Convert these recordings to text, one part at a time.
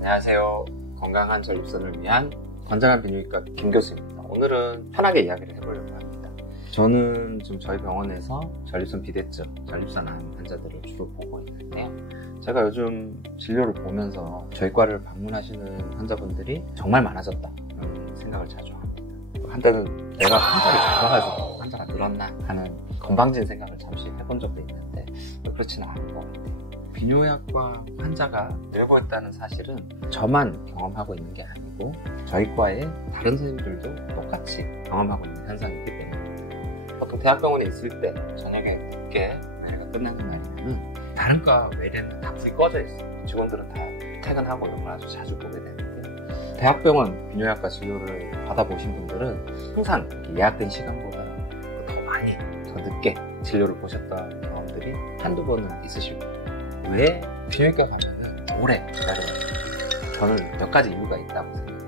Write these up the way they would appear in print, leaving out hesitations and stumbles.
안녕하세요. 건강한 전립선을 위한 건전한 비뇨기과 김 교수입니다. 오늘은 편하게 이야기를 해보려고 합니다. 저는 지금 저희 병원에서 전립선 비대증, 전립선암 환자들을 주로 보고 있는데요. 제가 요즘 진료를 보면서 저희 과를 방문하시는 환자분들이 정말 많아졌다 그런 생각을 자주 합니다. 한때는 내가 환자를 잡아가지고 환자가 늘었나 하는 건방진 생각을 잠시 해본 적도 있는데 그렇지는 않은 것 같아요. 비뇨약과 환자가 늘고 있다는 사실은 저만 경험하고 있는 게 아니고 저희 과의 다른 선생님들도 똑같이 경험하고 있는 현상이기 때문에 보통 대학병원에 있을 때 저녁에 늦게 내가 끝나는 날이면은 다른 과 외래는 다 불이 꺼져 있어요. 직원들은 다 퇴근하고 이런 걸 아주 자주 보게 되는데 대학병원 비뇨약과 진료를 받아보신 분들은 항상 예약된 시간보다 더 많이, 더 늦게 진료를 보셨던 경험들이 한두 번은 있으실 거예요. 왜 비뇨기과 가면은 오래 기다려요? 저는 몇 가지 이유가 있다고 생각해요.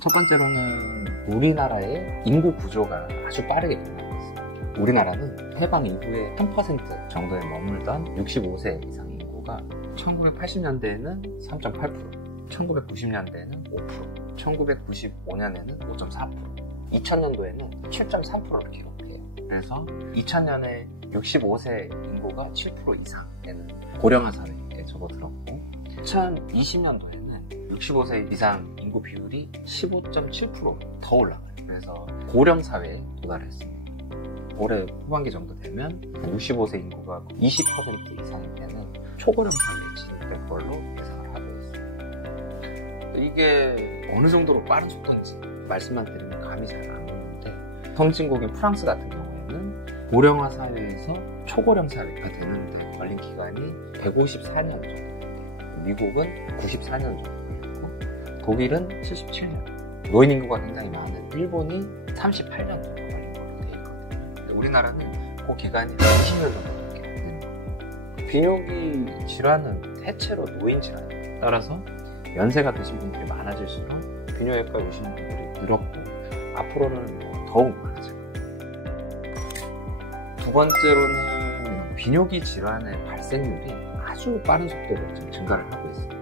첫 번째로는 우리나라의 인구 구조가 아주 빠르게 변하고 있습니다. 우리나라는 해방 이후에 3% 정도에 머물던 65세 이상 인구가 1980년대에는 3.8%, 1990년대에는 5%, 1995년에는 5.4%, 2000년도에는 7.3%를 기록해요. 그래서 2000년에 65세 인구가 7% 이상 되는 고령화 사회에 접어들었고 2020년도에는 65세 이상 인구 비율이 15.7% 더 올라가요. 그래서 고령 사회에 도달했습니다. 올해 후반기 정도 되면 65세 인구가 20% 이상이 되는 초고령 사회에 진입될 걸로 예상을 하고 있습니다. 이게 어느 정도로 빠른 속도인지 말씀만 드리면 감이 잘 안 오는데 선진국인 프랑스 같은 경우에는 고령화 사회에서 초고령 사회가 되는데 걸린 기간이 154년 정도 돼요. 미국은 94년 정도 걸렸고 독일은 77년, 노인 인구가 굉장히 많은 일본이 38년 정도 걸린 걸로 되어 있거든요. 근데 우리나라는 그 기간이 20년 정도밖에 안 되는 거예요. 비뇨기 질환은 대체로 노인 질환이에요. 따라서 연세가 드신 분들이 많아질수록 비뇨기과에 오시는 분들이 늘었고 앞으로는 더욱 많아질 거예요. 두 번째로는 비뇨기 질환의 발생률이 아주 빠른 속도로 지금 증가를 하고 있습니다.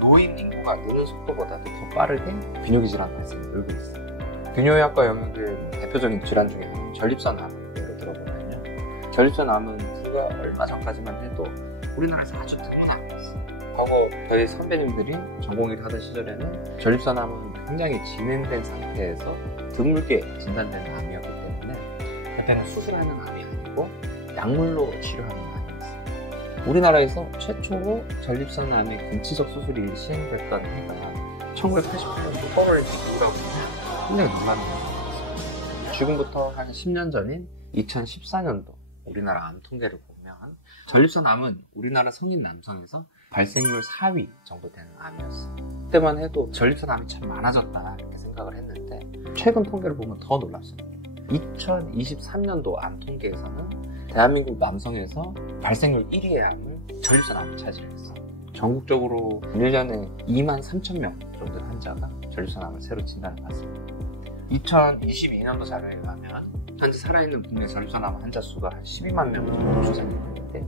노인 인구가 느는 속도보다도 더 빠르게 비뇨기 질환 발생이 늘고 있어요. 비뇨기과 영역의 대표적인 질환 중에 전립선암을 예로 들어보면요. 전립선암은 불과 얼마 전까지만 해도 우리나라에서 아주 드문 암이었어요. 과거 저희 선배님들이 전공의를 하던 시절에는 전립선암은 굉장히 진행된 상태에서 드물게 진단되는 암이었기 때문에 그때는 수술하는 암이 아니고 약물로 치료하는 암이었어요. 우리나라에서 최초로 전립선암의 근치적 수술이 시행됐던 해가 1988년도 8월 29일이라고 하면 굉장히 놀라는 거예요. 지금부터 한 10년 전인 2014년도 우리나라 암 통계를 보면 전립선암은 우리나라 성인 남성에서 발생률 4위 정도 되는 암이었어요. 그때만 해도 전립선암이 참 많아졌다 이렇게 생각을 했는데 최근 통계를 보면 더 놀랍습니다. 2023년도 암 통계에서는 대한민국 남성에서 발생률 1위의 암을 전립선암을 차지했어요. 전국적으로 1년에 2만 3천 명 정도 환자가 전립선암을 새로 진단을 받습니다. 2022년도 자료에 의하면 현재 살아있는 국내 전립선암 환자 수가 한 12만 명 정도 추산이 되는데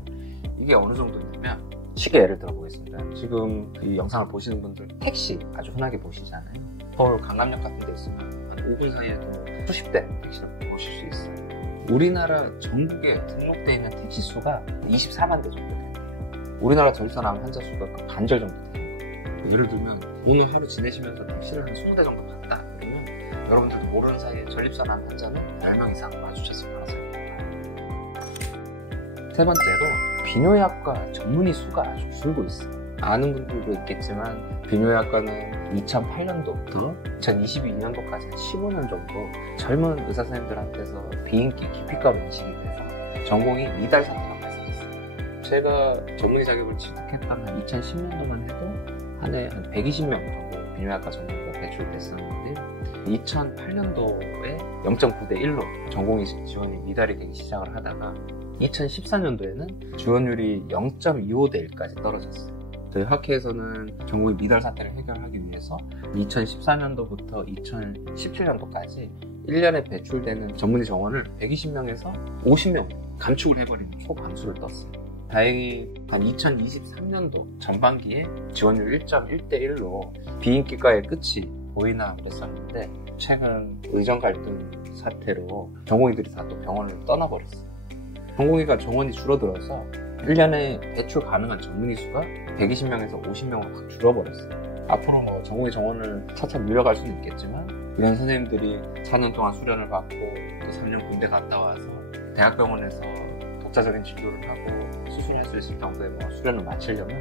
이게 어느 정도냐면 쉽게 예를 들어 보겠습니다. 지금 이 영상을 보시는 분들 택시 아주 흔하게 보시잖아요. 서울 강남역 같은 데 있으면 한 5분 사이에도 수십 대 택시를 보실 수 있어요. 우리나라 전국에 등록되어 있는 택시 수가 24만 대 정도 되네요. 우리나라 전립선암 환자 수가 그 반절 정도 되는 거예요. 예를 들면 오늘 하루 지내시면서 택시를 한 20대 정도 탔다 그러면 여러분들도 모르는 사이에 전립선암 환자는 10명 이상 마주쳤을 가능성이 높아요. 세 번째로 비뇨약과 전문의 수가 아주 줄고 있어요. 아는 분들도 있겠지만 비뇨약과는 2008년도부터 2022년도까지 15년 정도 젊은 의사 선생님들한테서 비인기 기피과로 인식이 돼서 전공이 미달 사태가 발생했어요. 제가 전문의 자격을 취득했던 한 2010년도만 해도 한 해 한 120명 정도 비뇨약과 전문의가 배출됐었는데 2008년도에 0.9대 1로 전공의 지원이 미달이 되기 시작을 하다가 2014년도에는 지원율이 0.25대 1까지 떨어졌어요. 저희 학회에서는 전국의 미달 사태를 해결하기 위해서 2014년도부터 2017년도까지 1년에 배출되는 전문의 정원을 120명에서 50명 감축을 해버리는 초감수를 떴어요. 다행히 한 2023년도 전반기에 지원율 1.1대1로 비인기과의 끝이 보이나 그랬었는데 최근 의정 갈등 사태로 전공의들이 다 또 병원을 떠나버렸어요. 전공의가 정원이 줄어들어서 1년에 배출 가능한 전문의 수가 120명에서 50명으로 확 줄어버렸어요. 앞으로 뭐 전공의 정원을 차차 늘려갈 수는 있겠지만 이런 선생님들이 4년 동안 수련을 받고 또 3년 군대 갔다 와서 대학병원에서 독자적인 진료를 하고 수술할 수 있을 정도의 뭐 수련을 마치려면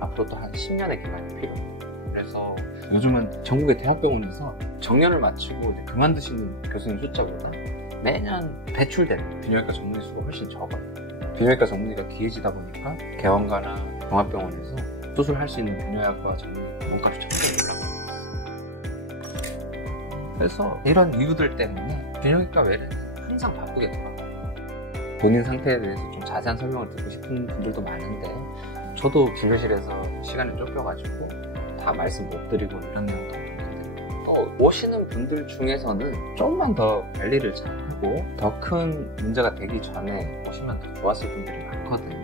앞으로 또 한 10년의 기간이 필요해요. 그래서 요즘은 전국의 대학병원에서 정년을 마치고 이제 그만두시는 교수님 숫자보다 매년 배출되는 비뇨기과 전문의 수가 훨씬 적어요. 비뇨기과 전문의가 귀해지다 보니까 개원가나 종합병원에서 수술할 수 있는 비뇨기과 전문의 원가도 점점 올라가고 있어요. 그래서 이런 이유들 때문에 비뇨기과 외래는 항상 바쁘게 돌아가요. 본인 상태에 대해서 좀 자세한 설명을 듣고 싶은 분들도 많은데 저도 진료실에서 시간을 쫓겨가지고 다 말씀 못 드리고 이런 내용도 많은데 또 오시는 분들 중에서는 조금만 더 관리를 잘하고 더 큰 문제가 되기 전에 오시면 더 좋았을 분들이 많거든요.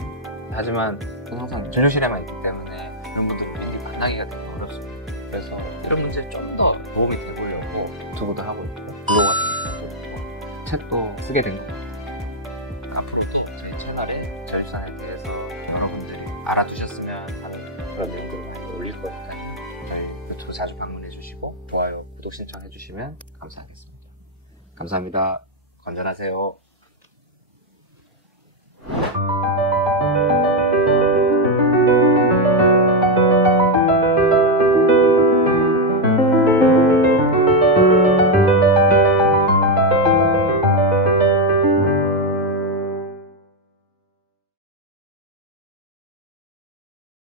하지만 저는 항상 진료실에만 있기 때문에 이런 분들을 매일 만나기가 되게 어렵습니다. 그래서 이런 문제에 좀 더 도움이 되보려고 유튜브도 하고 있고 블로그 같은 것도 하고 있고 책도 쓰게 된 것 같아요. 앞으로도 저희 채널에 저출산에 대해서 여러분들이 알아두셨으면 하는 그런 내용들을 많이 올릴 거니까요. 저희 유튜브 자주 방문해 주시고 좋아요, 구독 신청해 주시면 감사하겠습니다. 감사합니다. 건전하세요.